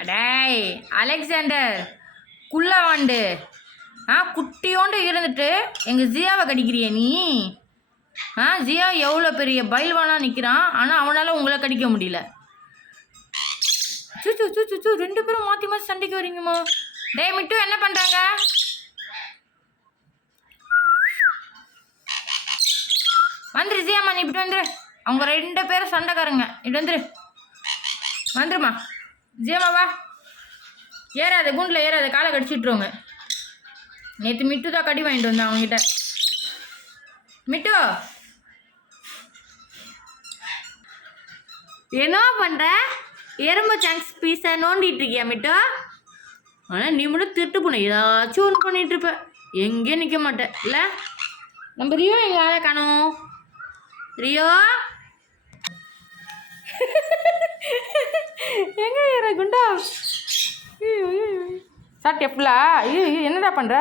அடேய் அலெக்சாண்டர் குள்ளவாண்டு, குட்டியோண்டு இருந்துட்டு எங்கள் ஜியாவை கடிக்கிறிய நீ? ஜியா எவ்வளோ பெரிய பைல்வானா நிற்கிறான், ஆனால் அவனால் உங்களை கடிக்க முடியல. சூச்சு சூச்சு சூ 2 பேரும் மாற்றி மாற்றி சண்டைக்கு வரீங்கம்மா. டே மிட்டு என்ன பண்ணுறாங்க? வந்துரு ஜியாம்மா, நீ இப்படி வந்துரு. அவங்க 2 பேரும் சண்டைக்காரங்க. இப்படி வந்துரு, வந்துருமா ஜியாம்மா. வா, ஏறாத குண்டில் ஏறாத, காலை கடிச்சிட்ருவோங்க. நேற்று மிட்டு தான் கடி வாங்கிட்டு வந்தேன் அவங்ககிட்ட. மிட்டு என்ன பண்ணுற? எறும்பு சாங்ஸ் பீஸை நோண்டிட்டு இருக்கியா மிட்டு? ஆனால் நீ மட்டும் திருட்டு போன ஏதாச்சும் ஒன்று பண்ணிட்டு இருப்ப, எங்கேயும் நிற்க மாட்டேன் இல்லை? நம்ம ரியோ எங்கள் ஆளை காணோம். ரியோ எங்கே ஏற குண்டா? சாப்பிட்டியா ஃபுல்லா? என்னடா பண்ணுற?